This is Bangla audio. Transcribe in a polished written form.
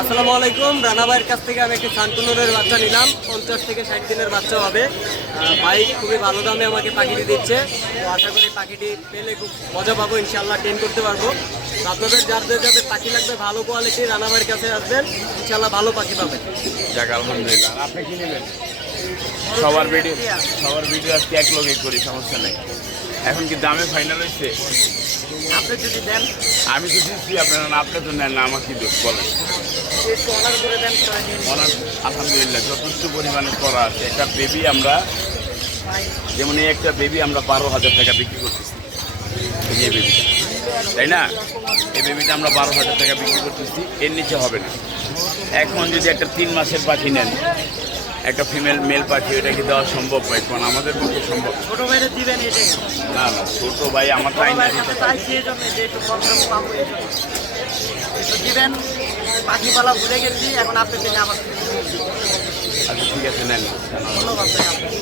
আসসালামু আলাইকুম। রানা ভাইয়ের কাছ থেকে আমি একটি শান্তনুরের বাচ্চা নিলাম। 50 থেকে 60 দিনের বাচ্চা হবে। ভাই খুবই ভালো দামে আমাকে পাখিটি দিচ্ছে। তো আশা করি পাখিটি পেলে খুব মজা পাবো, ইনশাল্লাহ টেন করতে পারবো। তো আপনাদের যাদের পাখি লাগবে ভালো কোয়ালিটি, রানা ভাইয়ের কাছে আসবেন, ইনশাল্লাহ ভালো পাখি পাবেন। যাক আলহামদুলিল্লাহ। আপনি কি নেবেন? সবার ভিডিও আজকে এক লগেই করি, সমস্যা নেই। এখন কি দামে ফাইনাল হয়েছে? আপনি যদি দেন, আমি তো দিচ্ছি, আপনারা না, আপনি তো নেন না, আমার কি দোষ বলেন? একটু অর্ডার করে দেন, করে নিয়ে নিন। অনার আলহামদুলিল্লাহ যথেষ্ট পরিমাণে করা আছে। একটা বেবি আমরা, যেমন এই একটা বেবি আমরা 12,000 টাকা বিক্রি করতেছি, এই যে বেবিটা, তাই না? এই বেবিটা আমরা 12,000 টাকা বিক্রি করতেছি, এর নিচে হবে না। এখন যদি একটা 3 মাসের পাখি নেন, একটা ফিমেল মেল পাখি, এটা কি দেওয়া সম্ভব হয়? কারণ আমাদের পক্ষে সম্ভব ছোট ভাইরে দিবেন এটাই। না। না, ছোট ভাই আমার তাই না, দিতে পারি। চাইছি এই জন্য যে একটু কম দামে পাবো, এই জন্য একটু দিবেন। পাখিপালা ভুলে গেছি, এখন আপনি দিলে আমার আচ্ছা ঠিক আছে, নেন। ধন্যবাদ ভাই আপনাকে।